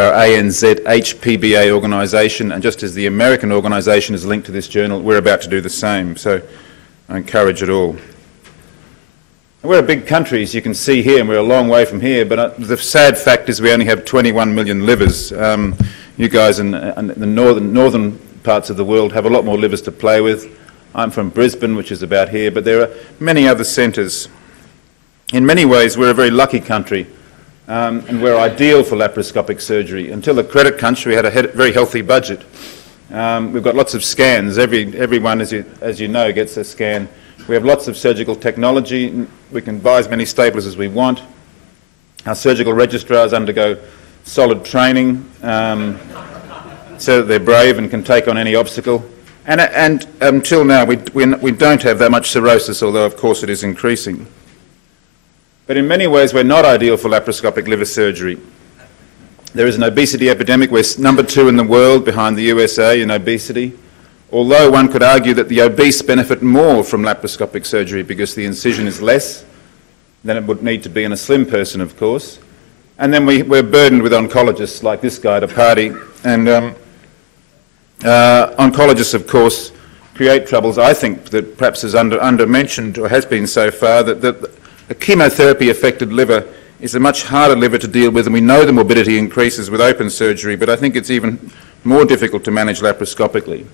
our ANZ HPBA organisation, and just as the American organisation is linked to this journal, we're about to do the same, so I encourage it all. We're a big country, as you can see here, and we're a long way from here, but the sad fact is we only have 21 million livers. You guys in the northern parts of the world have a lot more livers to play with. I'm from Brisbane, which is about here, but there are many other centres. In many ways, we're a very lucky country, and we're ideal for laparoscopic surgery. Until the credit crunch, we had a very healthy budget. We've got lots of scans. Everyone, as you know, gets a scan. We have lots of surgical technology. We can buy as many staplers as we want. Our surgical registrars undergo solid training so that they're brave and can take on any obstacle. And until now, we don't have that much cirrhosis, although of course it is increasing. But in many ways, we're not ideal for laparoscopic liver surgery. There is an obesity epidemic. We're number 2 in the world behind the USA in obesity, although one could argue that the obese benefit more from laparoscopic surgery because the incision is less than it would need to be in a slim person, of course. And then we're burdened with oncologists like this guy at a party, and oncologists, of course, create troubles, I think, that perhaps is under-mentioned or has been so far, that a chemotherapy-affected liver is a much harder liver to deal with, and we know the morbidity increases with open surgery, but I think it's even more difficult to manage laparoscopically.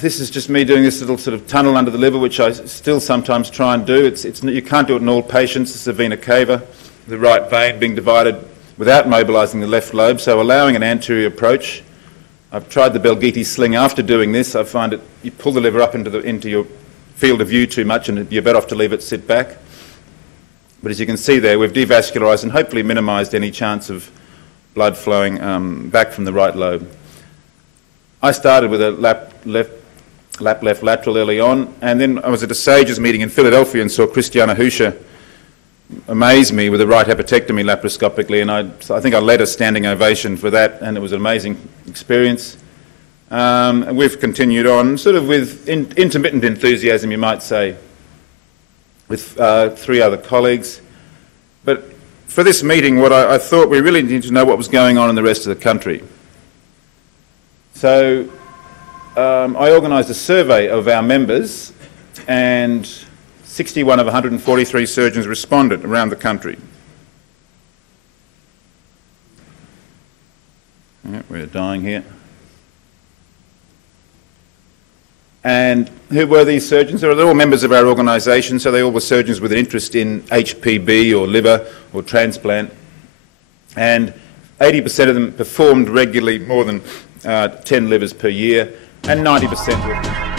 This is just me doing this little sort of tunnel under the liver, which I still sometimes try and do. You can't do it in all patients. It's a vena cava, the right vein being divided without mobilising the left lobe, so allowing an anterior approach. I've tried the Belghiti sling after doing this. I find you pull the liver up into your field of view too much, and you're better off to leave it sit back. But as you can see there, we've devascularised and hopefully minimised any chance of blood flowing back from the right lobe. I started with a lap left lateral early on, and then I was at a SAGES meeting in Philadelphia and saw Christiana Huscher amaze me with a right hepatectomy laparoscopically, and I think I led a standing ovation for that, and it was an amazing experience. And we've continued on, sort of with intermittent enthusiasm, you might say, with 3 other colleagues. But for this meeting, what I thought we really needed to know what was going on in the rest of the country. So I organised a survey of our members, and 61 of 143 surgeons responded around the country. Yeah, we're dying here. And who were these surgeons? They're all members of our organisation, so they all were surgeons with an interest in HPB or liver or transplant. And 80% of them performed regularly more than 10 livers per year, and 90% were